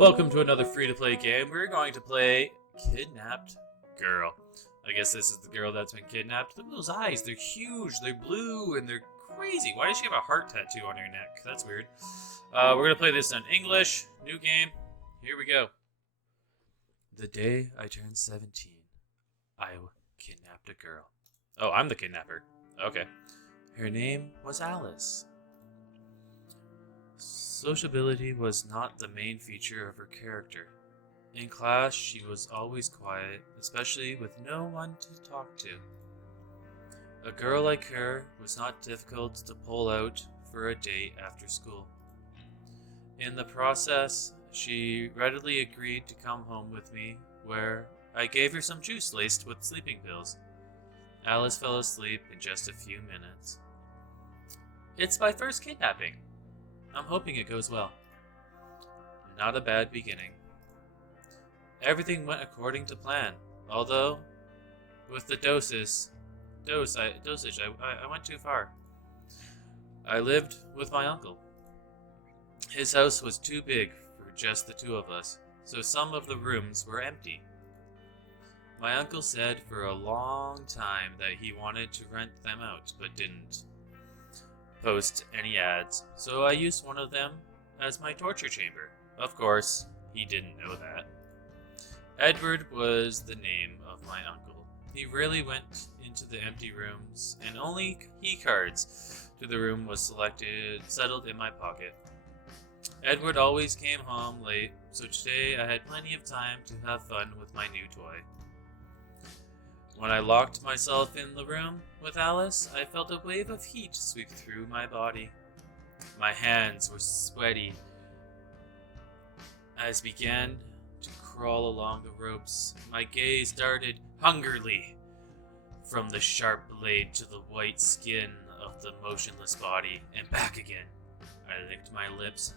Welcome to another free-to-play game. We're going to play Kidnapped Girl. I guess this is the girl that's been kidnapped. Look at those eyes. They're huge, they're blue, and they're crazy. Why does she have a heart tattoo on her neck? That's weird. We're going to play this in English. New game. Here we go. The day I turned 17, I kidnapped a girl. Oh, I'm the kidnapper. Okay. Her name was Alice. Sociability was not the main feature of her character. In class, she was always quiet, especially with no one to talk to. A girl like her was not difficult to pull out for a date after school. In the process, she readily agreed to come home with me, where I gave her some juice laced with sleeping pills. Alice fell asleep in just a few minutes. It's my first kidnapping. I'm hoping it goes well. Not a bad beginning. Everything went according to plan, although with the dosage, I went too far. I lived with my uncle. His house was too big for just the two of us, so some of the rooms were empty. My uncle said for a long time that he wanted to rent them out, but didn't post any ads, so I used one of them as my torture chamber. Of course, he didn't know that. Edward was the name of my uncle. He rarely went into the empty rooms, and only key cards to the room was settled in my pocket. Edward always came home late, so today I had plenty of time to have fun with my new toy. When I locked myself in the room with Alice, I felt a wave of heat sweep through my body. My hands were sweaty as I began to crawl along the ropes. My gaze darted hungrily from the sharp blade to the white skin of the motionless body and back again. I licked my lips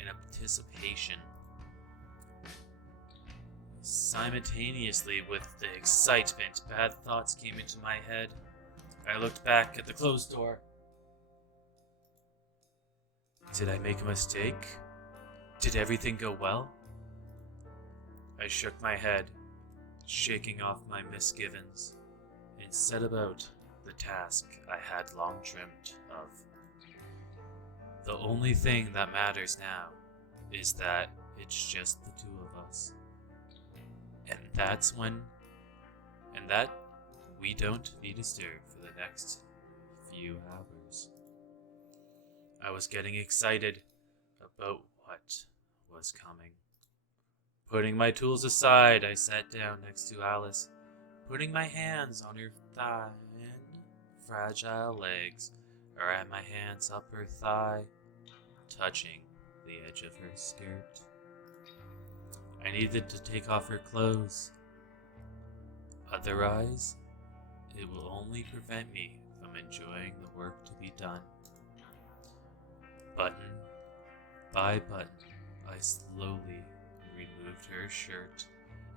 in anticipation. Simultaneously with the excitement, bad thoughts came into my head. I looked back at the closed door. Did I make a mistake? Did everything go well? I shook my head, shaking off my misgivings, and set about the task I had long dreamt of. The only thing that matters now is that it's just the two of us. And that we don't be disturbed for the next few hours. I was getting excited about what was coming. Putting my tools aside, I sat down next to Alice, putting my hands on her thin, fragile legs, or ran my hands up her thigh, touching the edge of her skirt. I needed to take off her clothes. Otherwise, it will only prevent me from enjoying the work to be done. Button by button, I slowly removed her shirt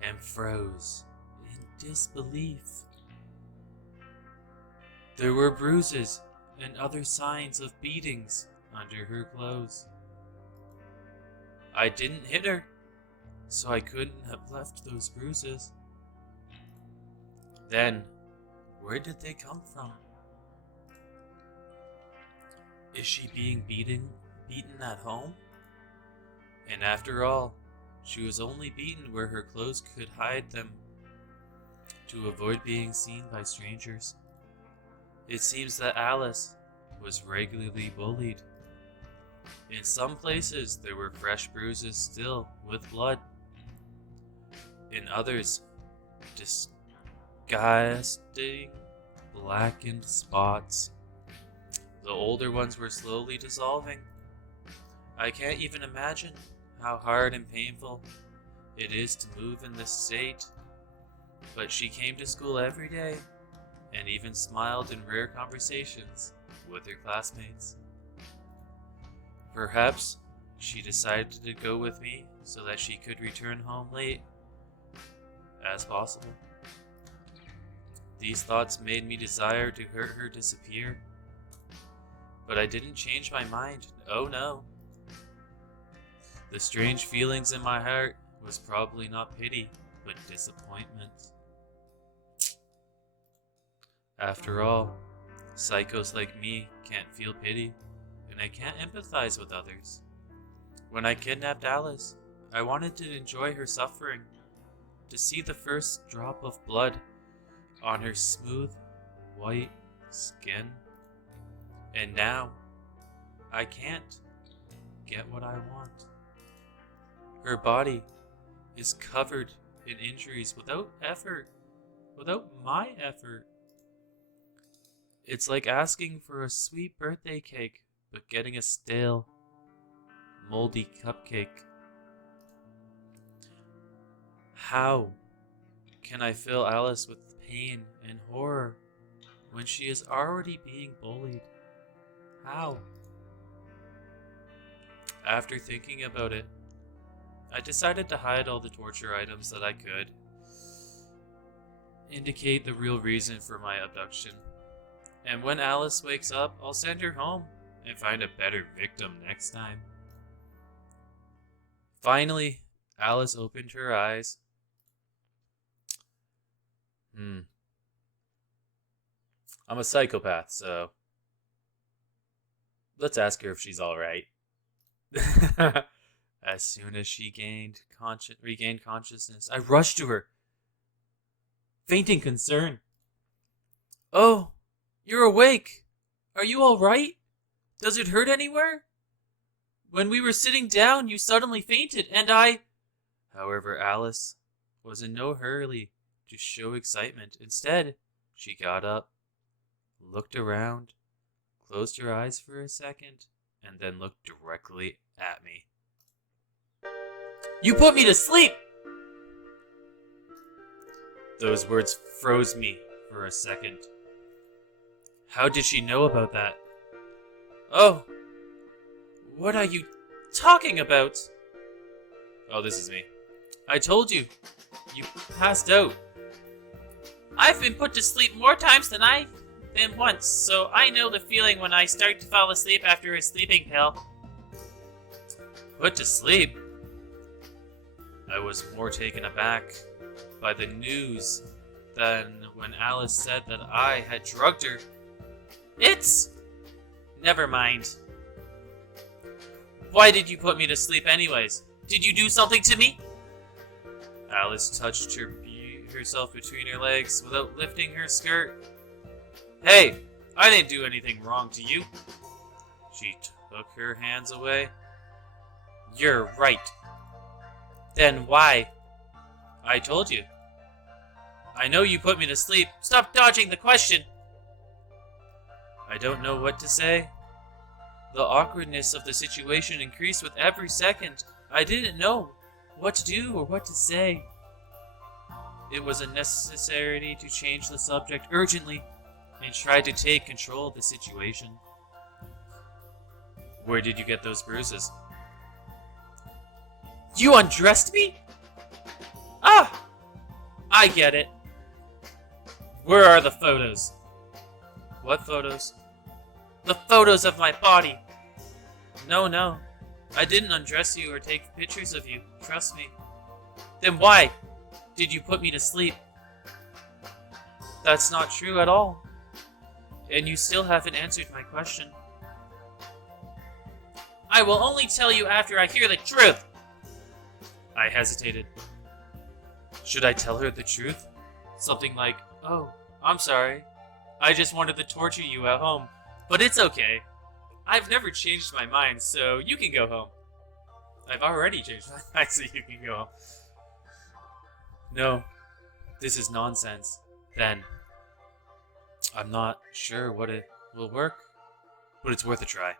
and froze in disbelief. There were bruises and other signs of beatings under her clothes. I didn't hit her, so I couldn't have left those bruises. Then, where did they come from? Is she being beaten at home? And after all, she was only beaten where her clothes could hide them, to avoid being seen by strangers. It seems that Alice was regularly bullied. In some places, there were fresh bruises still with blood. In others, disgusting blackened spots. The older ones were slowly dissolving. I can't even imagine how hard and painful it is to move in this state, but she came to school every day and even smiled in rare conversations with her classmates. Perhaps she decided to go with me so that she could return home late as possible. These thoughts made me desire to hurt her disappear, but I didn't change my mind. Oh no. The strange feelings in my heart was probably not pity, but disappointment. After all, psychos like me can't feel pity, and I can't empathize with others. When I kidnapped Alice, I wanted to enjoy her suffering, to see the first drop of blood on her smooth, white skin. And now, I can't get what I want. Her body is covered in injuries without effort, without my effort. It's like asking for a sweet birthday cake, but getting a stale, moldy cupcake. How can I fill Alice with pain and horror when she is already being bullied? How? After thinking about it, I decided to hide all the torture items that I could indicate the real reason for my abduction. And when Alice wakes up, I'll send her home and find a better victim next time. Finally, Alice opened her eyes. I'm a psychopath, so let's ask her if she's alright. As soon as she regained consciousness, I rushed to her, fainting concern. Oh, you're awake. Are you alright? Does it hurt anywhere? When we were sitting down, you suddenly fainted, and I... However, Alice was in no hurry to show excitement. Instead, she got up, looked around, closed her eyes for a second, and then looked directly at me. You put me to sleep! Those words froze me for a second. How did she know about that? Oh, what are you talking about? Oh, this is me. I told you. You passed out. I've been put to sleep more times than I've been once, so I know the feeling when I start to fall asleep after a sleeping pill. Put to sleep? I was more taken aback by the news than when Alice said that I had drugged her. It's... Never mind. Why did you put me to sleep anyways? Did you do something to me? Alice touched herself between her legs without lifting her skirt. Hey, I didn't do anything wrong to you. She took her hands away. You're right. Then why? I told you. I know you put me to sleep. Stop dodging the question. I don't know what to say. The awkwardness of the situation increased with every second. I didn't know what to do or what to say. It was a necessity to change the subject urgently and try to take control of the situation. Where did you get those bruises? You undressed me? Ah! I get it. Where are the photos? What photos? The photos of my body. No. I didn't undress you or take pictures of you. Trust me. Then why did you put me to sleep? That's not true at all. And you still haven't answered my question. I will only tell you after I hear the truth. I hesitated. Should I tell her the truth? Something like, oh, I'm sorry. I just wanted to torture you at home. But it's okay. I've never changed my mind, so you can go home. I've already changed my mind, so you can go home. No, this is nonsense. Then, I'm not sure what it will work, but it's worth a try.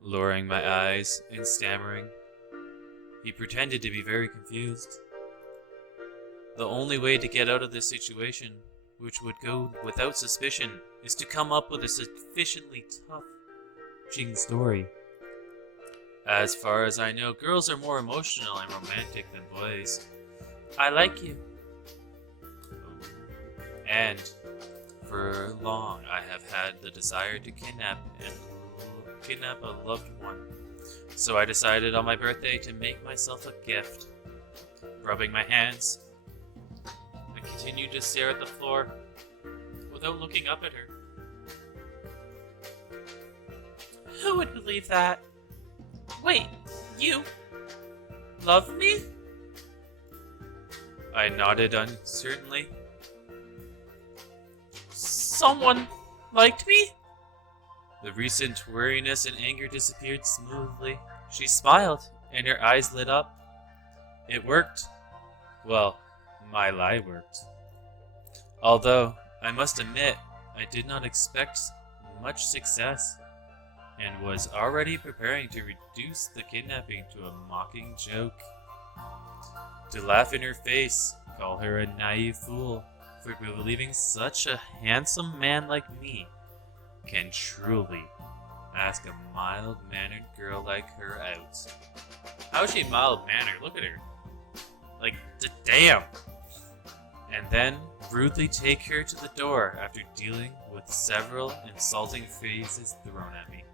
Lowering my eyes and stammering, he pretended to be very confused. The only way to get out of this situation, which would go without suspicion, is to come up with a sufficiently touching story. As far as I know, girls are more emotional and romantic than boys. I like you. And for long I have had the desire to kidnap and kidnap a loved one. So I decided on my birthday to make myself a gift. Rubbing my hands, I continued to stare at the floor without looking up at her. Who would believe that? Wait, you love me? I nodded uncertainly. Someone liked me? The recent weariness and anger disappeared smoothly. She smiled, and her eyes lit up. It worked. Well, my lie worked. Although, I must admit, I did not expect much success, and was already preparing to reduce the kidnapping to a mocking joke. To laugh in her face, call her a naive fool for believing such a handsome man like me can truly ask a mild-mannered girl like her out. How is she mild-mannered? Look at her. Like, damn! And then rudely take her to the door after dealing with several insulting phrases thrown at me.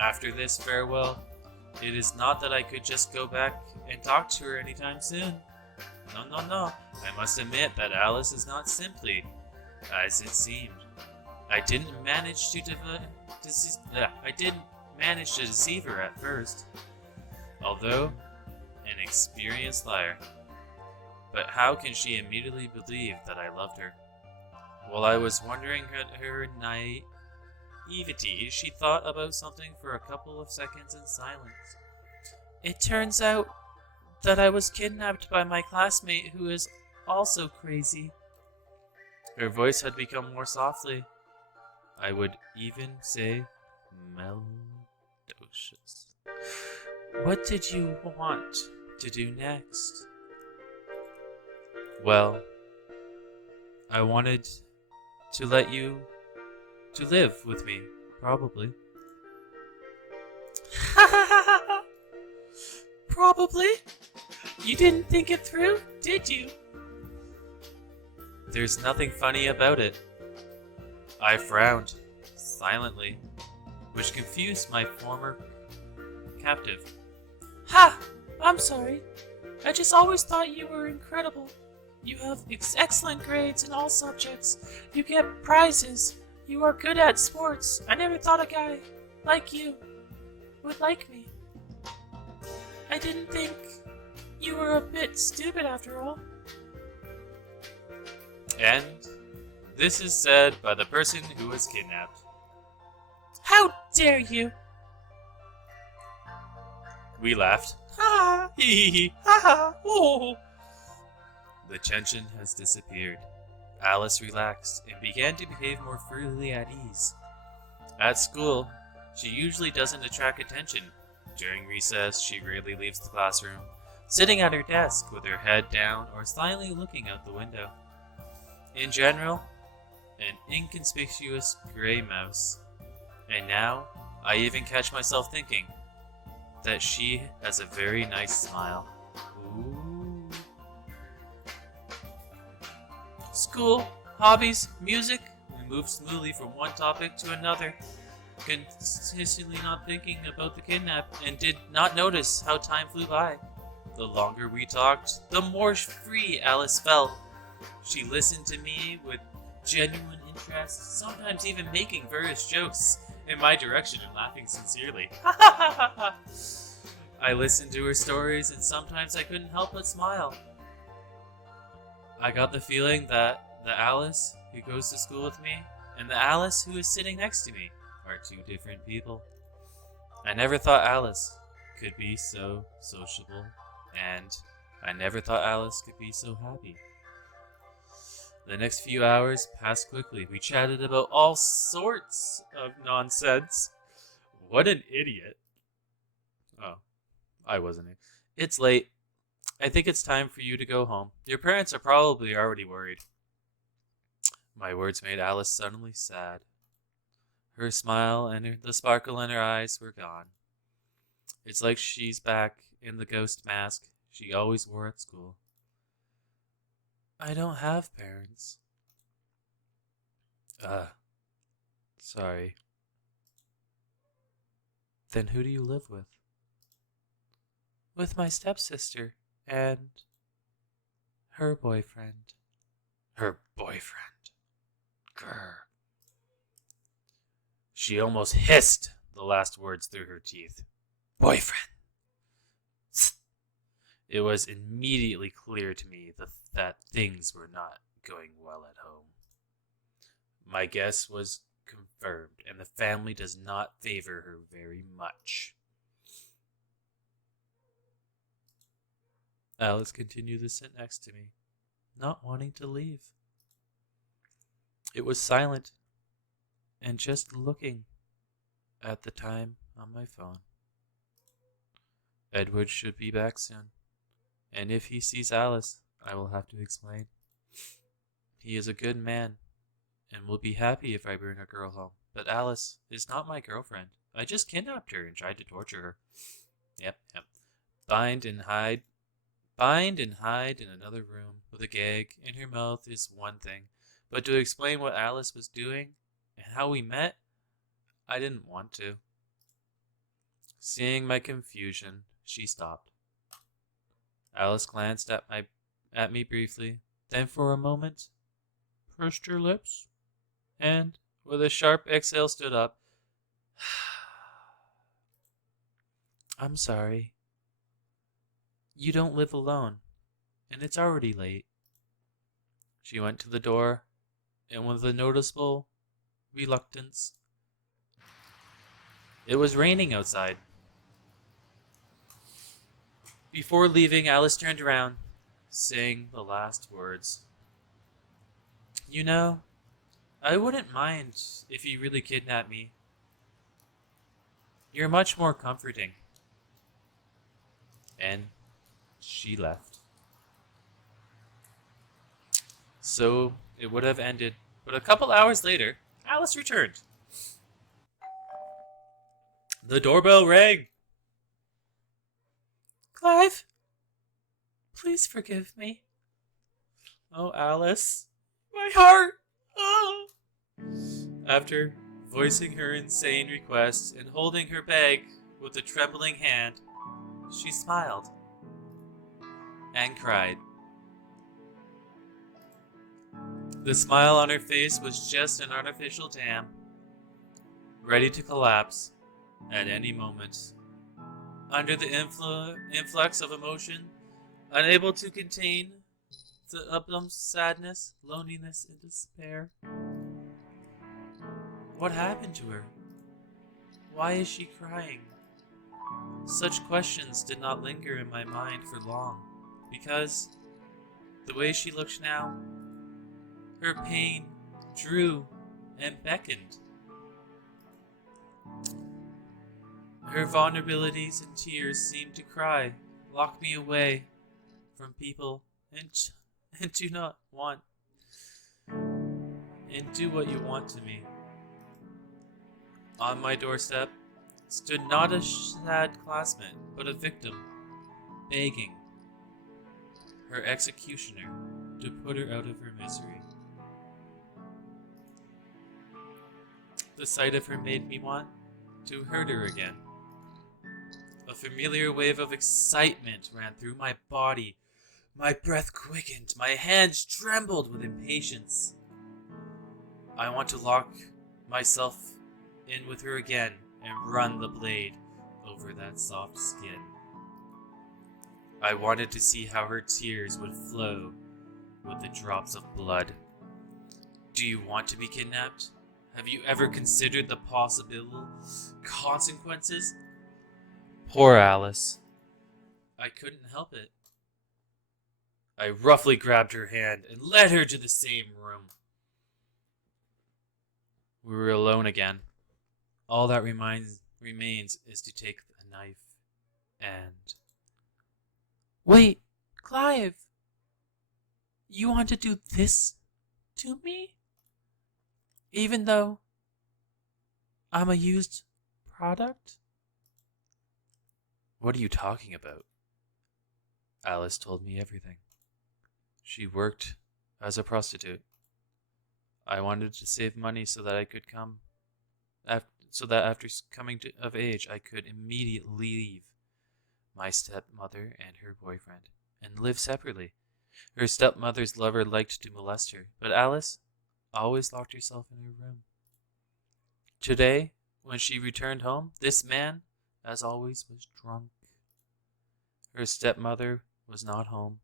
After this farewell, it is not that I could just go back and talk to her anytime soon. No. I must admit that Alice is not simply as it seemed. I didn't manage to deceive her at first, although an experienced liar. But how can she immediately believe that I loved her? While I was wondering at her naivety, she thought about something for a couple of seconds in silence. It turns out that I was kidnapped by my classmate who is also crazy. Her voice had become more softly. I would even say melodious. What did you want to do next? Well, I wanted to let you to live with me, probably. Probably? You didn't think it through, did you? There's nothing funny about it. I frowned, silently, which confused my former captive. Ha! I'm sorry. I just always thought you were incredible. You have excellent grades in all subjects. You get prizes. You are good at sports. I never thought a guy like you would like me. I didn't think you were a bit stupid after all. And this is said by the person who was kidnapped. How dare you! We laughed. Ha! Hee hee! Ha ha! Oh! The tension has disappeared. Alice relaxed and began to behave more freely at ease. At school, she usually doesn't attract attention. During recess, she rarely leaves the classroom, sitting at her desk with her head down or silently looking out the window. In general, an inconspicuous gray mouse. And now, I even catch myself thinking that she has a very nice smile. Ooh. School, hobbies, music. We moved smoothly from one topic to another, consistently not thinking about the kidnap, and did not notice how time flew by. The longer we talked, the more free Alice felt. She listened to me with genuine interest, sometimes even making various jokes in my direction and laughing sincerely. I listened to her stories, and sometimes I couldn't help but smile. I got the feeling that the Alice who goes to school with me and the Alice who is sitting next to me are two different people. I never thought Alice could be so sociable, and I never thought Alice could be so happy. The next few hours passed quickly. We chatted about all sorts of nonsense. What an idiot. Oh, I wasn't. It's late. I think it's time for you to go home. Your parents are probably already worried. My words made Alice suddenly sad. Her smile and the sparkle in her eyes were gone. It's like she's back in the ghost mask she always wore at school. I don't have parents. Sorry. Then who do you live with? With my stepsister and her boyfriend. Her boyfriend. Grr. She almost hissed the last words through her teeth. Boyfriend. It was immediately clear to me that things were not going well at home. My guess was confirmed, and the family does not favor her very much. Alice continued to sit next to me, not wanting to leave. It was silent, and just looking at the time on my phone. Edward should be back soon, and if he sees Alice, I will have to explain. He is a good man, and will be happy if I bring a girl home, but Alice is not my girlfriend. I just kidnapped her and tried to torture her. Yep. Bind and hide in another room with a gag in her mouth is one thing, but to explain what Alice was doing and how we met, I didn't want to. Seeing my confusion, she stopped. Alice glanced at me briefly, then for a moment pursed her lips, and with a sharp exhale stood up. I'm sorry. You don't live alone, and it's already late. She went to the door, and with a noticeable reluctance, it was raining outside. Before leaving, Alice turned around, saying the last words. You know, I wouldn't mind if you really kidnapped me. You're much more comforting. And she left. So it would have ended, but a couple hours later, Alice returned. The doorbell rang. Clive, please forgive me. Oh, Alice, my heart. Oh. After voicing her insane request and holding her bag with a trembling hand, she smiled and cried. The smile on her face was just an artificial dam, ready to collapse at any moment. Under the influx of emotion, unable to contain the utmost sadness, loneliness, and despair. What happened to her? Why is she crying? Such questions did not linger in my mind for long, because the way she looked now, her pain drew and beckoned. Her vulnerabilities and tears seemed to cry, lock me away from people and do not want and do what you want to me. On my doorstep stood not a sad classmate, but a victim, begging her executioner to put her out of her misery. The sight of her made me want to hurt her again. A familiar wave of excitement ran through my body. My breath quickened. My hands trembled with impatience. I want to lock myself in with her again and run the blade over that soft skin. I wanted to see how her tears would flow with the drops of blood. Do you want to be kidnapped? Have you ever considered the possible consequences? Poor Alice. I couldn't help it. I roughly grabbed her hand and led her to the same room. We were alone again. All that remains is to take a knife and... Wait, Clive! You want to do this to me? Even though I'm a used product? What are you talking about? Alice told me everything. She worked as a prostitute. I wanted to save money so that I could come so that after of age, I could immediately leave my stepmother and her boyfriend and live separately. Her stepmother's lover liked to molest her, but Alice always locked herself in her room. Today, when she returned home, this man, as always, was drunk. Her stepmother was not home,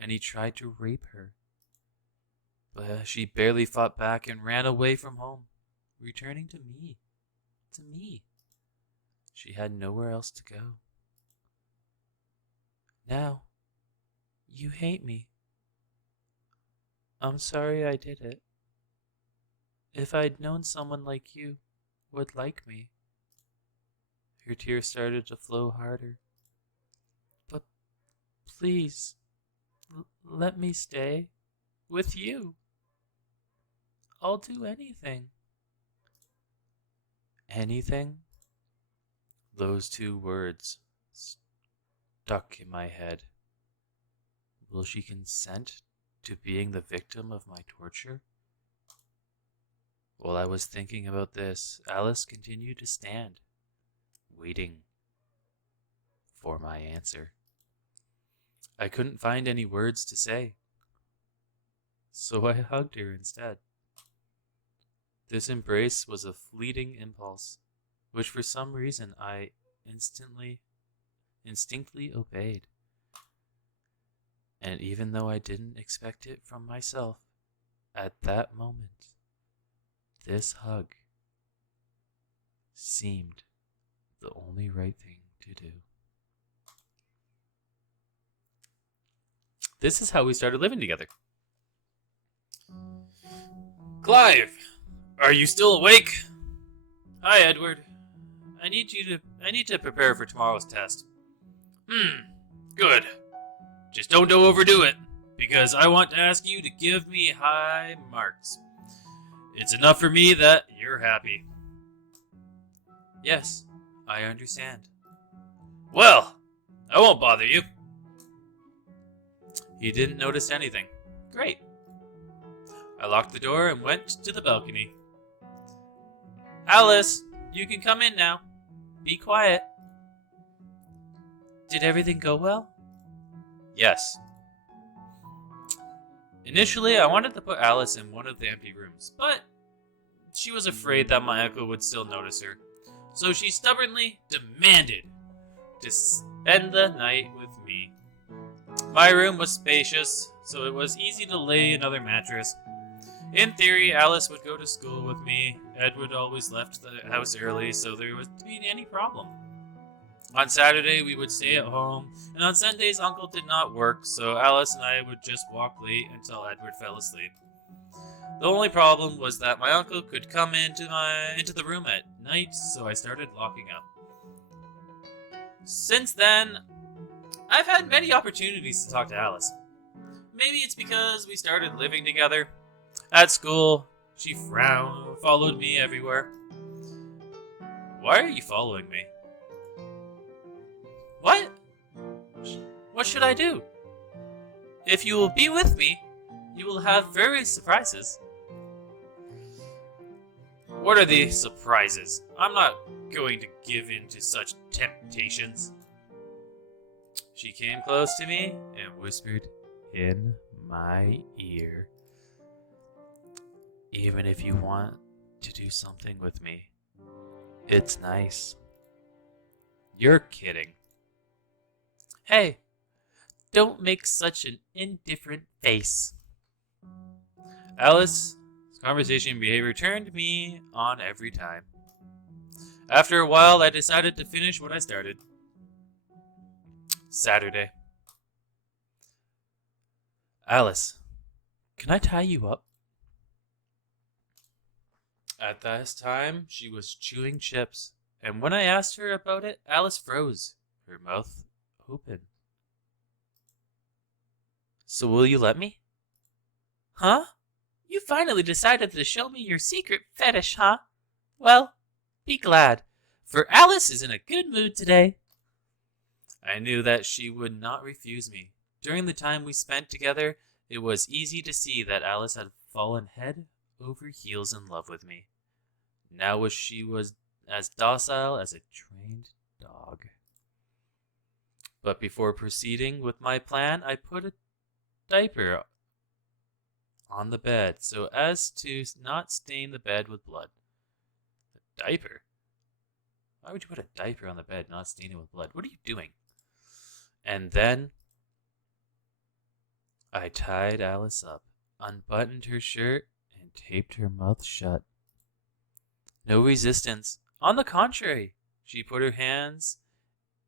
and he tried to rape her. But she barely fought back and ran away from home, returning to me. To me. She had nowhere else to go. Now, you hate me. I'm sorry I did it. If I'd known someone like you would like me. Her tears started to flow harder. But please, let me stay with you. I'll do anything. Anything? Those two words stuck in my head. Will she consent to being the victim of my torture? While I was thinking about this, Alice continued to stand, waiting for my answer. I couldn't find any words to say, so I hugged her instead. This embrace was a fleeting impulse, which for some reason I instinctively obeyed. And even though I didn't expect it from myself, at that moment, this hug seemed the only right thing to do. This is how we started living together. Clive, are you still awake? Hi, Edward. I need to prepare for tomorrow's test. Good. Just don't overdo it, because I want to ask you to give me high marks. It's enough for me that you're happy. Yes, I understand. Well, I won't bother you. He didn't notice anything. Great. I locked the door and went to the balcony. Alice, you can come in now. Be quiet. Did everything go well? Yes. Initially, I wanted to put Alice in one of the empty rooms, but she was afraid that my uncle would still notice her, so she stubbornly demanded to spend the night with me. My room was spacious, so it was easy to lay another mattress. In theory, Alice would go to school with me. Edward always left the house early, so there wouldn't be any problem. On Saturday, we would stay at home, and on Sundays, Uncle did not work, so Alice and I would just walk late until Edward fell asleep. The only problem was that my uncle could come into the room at night, so I started locking up. Since then, I've had many opportunities to talk to Alice. Maybe it's because we started living together. At school, she followed me everywhere. Why are you following me? What? What should I do? If you will be with me, you will have various surprises. What are the surprises? I'm not going to give in to such temptations. She came close to me and whispered in my ear. Even if you want to do something with me, it's nice. You're kidding. Hey, don't make such an indifferent face. Alice's conversation behavior turned me on every time. After a while, I decided to finish what I started. Saturday. Alice, can I tie you up? At this time, she was chewing chips, and when I asked her about it, Alice froze, her mouth open. So will you let me? Huh? You finally decided to show me your secret fetish, huh? Well, be glad, for Alice is in a good mood today. I knew that she would not refuse me. During the time we spent together, it was easy to see that Alice had fallen head over heels in love with me. Now she was as docile as a trained dog. But before proceeding with my plan, I put a diaper on the bed so as to not stain the bed with blood. The diaper? Why would you put a diaper on the bed, not stain it with blood? What are you doing? And then I tied Alice up, unbuttoned her shirt, and taped her mouth shut. No resistance. On the contrary, she put her hands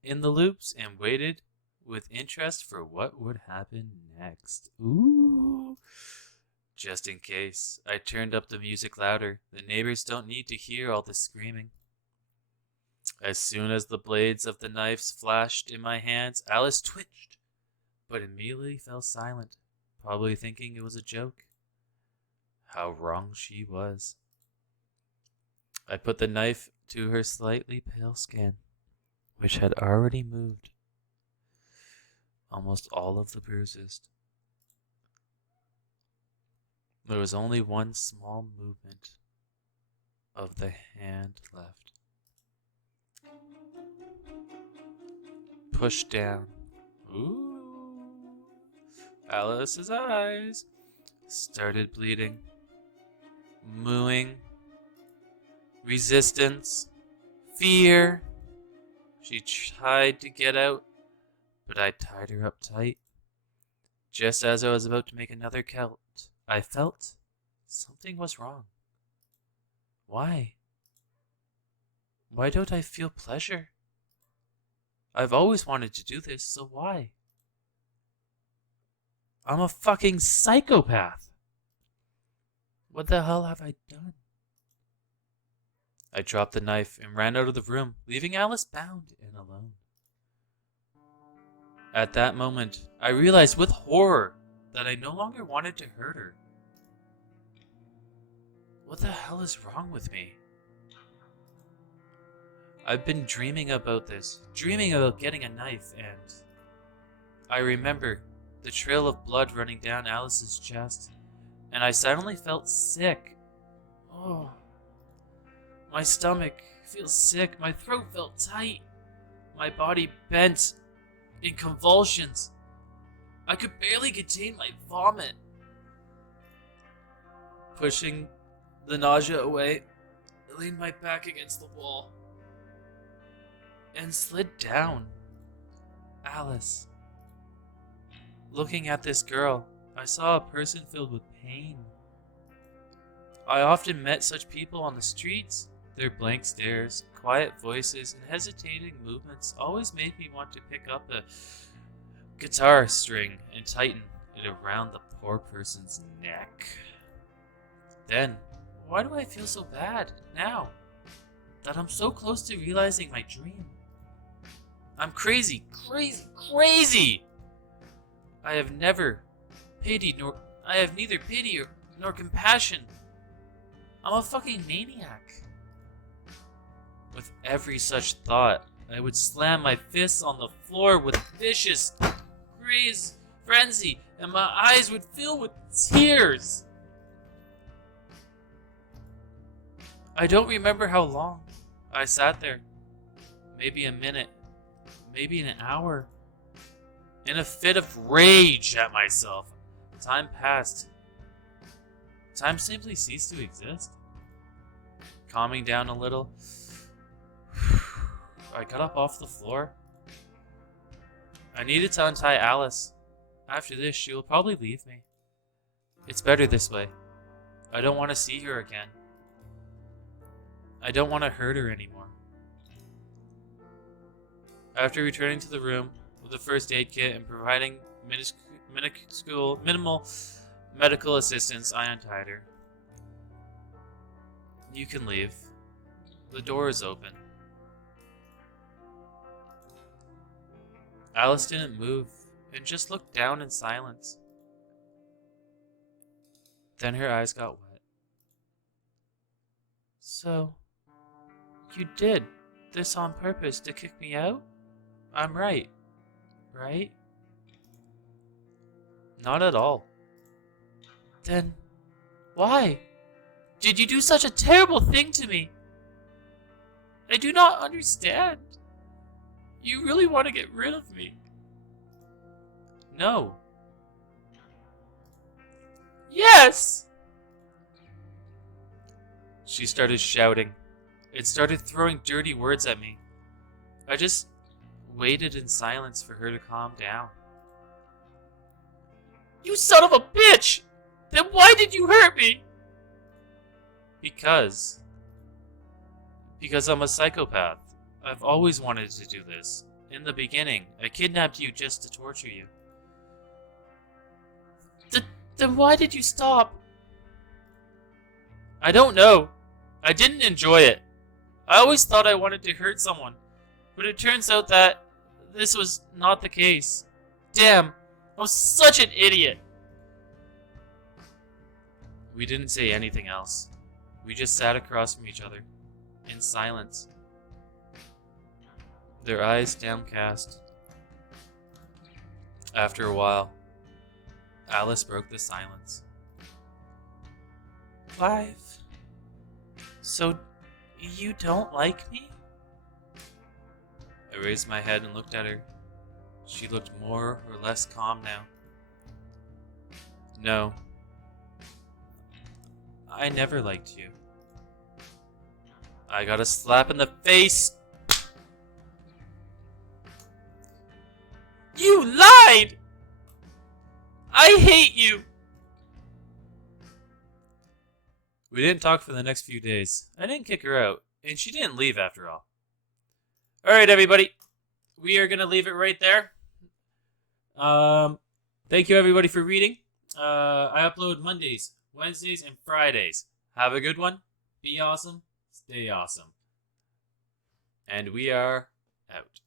in the loops and waited with interest for what would happen next. Ooh. Just in case, I turned up the music louder. The neighbors don't need to hear all the screaming. As soon as the blades of the knives flashed in my hands, Alice twitched, but immediately fell silent, probably thinking it was a joke. How wrong she was. I put the knife to her slightly pale skin, which had already moved almost all of the bruises. There was only one small movement of the hand left. Pushed down. Ooh. Alice's eyes started bleeding. Mooing. Resistance. Fear. She tried to get out, but I tied her up tight. Just as I was about to make another count, I felt something was wrong. Why? Why don't I feel pleasure? I've always wanted to do this, so why? I'm a fucking psychopath. What the hell have I done? I dropped the knife and ran out of the room, leaving Alice bound and alone. At that moment, I realized with horror that I no longer wanted to hurt her. What the hell is wrong with me? I've been dreaming about this, dreaming about getting a knife, and I remember the trail of blood running down Alice's chest, and I suddenly felt sick. Oh, my stomach feels sick, my throat felt tight, my body bent in convulsions. I could barely contain my vomit. Pushing the nausea away, I leaned my back against the wall and slid down. Alice. Looking at this girl, I saw a person filled with pain. I often met such people on the streets. Their blank stares, quiet voices, and hesitating movements always made me want to pick up a guitar string and tighten it around the poor person's neck. Then, why do I feel so bad now that I'm so close to realizing my dream? I'm crazy, crazy, crazy! I have neither pity nor compassion. I'm a fucking maniac. With every such thought, I would slam my fists on the floor with vicious frenzy, and my eyes would fill with tears. I don't remember how long I sat there. Maybe a minute, maybe an hour. In a fit of rage at myself. Time passed. Time simply ceased to exist. Calming down a little, I got up off the floor. I needed to untie Alice. After this, she will probably leave me. It's better this way. I don't want to see her again. I don't want to hurt her anymore. After returning to the room with a first aid kit and providing minimal medical assistance, I untied her. You can leave. The door is open. Alice didn't move and just looked down in silence. Then her eyes got wet. So, you did this on purpose to kick me out? I'm right, right? Not at all. Then, why did you do such a terrible thing to me? I do not understand. You really want to get rid of me? No. Yes! She started shouting. It started throwing dirty words at me. I just waited in silence for her to calm down. You son of a bitch! Then why did you hurt me? Because I'm a psychopath. I've always wanted to do this. In the beginning, I kidnapped you just to torture you. Then why did you stop? I don't know. I didn't enjoy it. I always thought I wanted to hurt someone, but it turns out that this was not the case. Damn, I was such an idiot. We didn't say anything else. We just sat across from each other, in silence, their eyes downcast. After a while, Alice broke the silence. Clive, so you don't like me? I raised my head and looked at her. She looked more or less calm now. No. I never liked you. I got a slap in the face. You lied! I hate you! We didn't talk for the next few days. I didn't kick her out, and she didn't leave after all. Alright, everybody. We are going to leave it right there. Thank you, everybody, for reading. I upload Mondays, Wednesdays, and Fridays. Have a good one. Be awesome. Stay awesome. And we are out.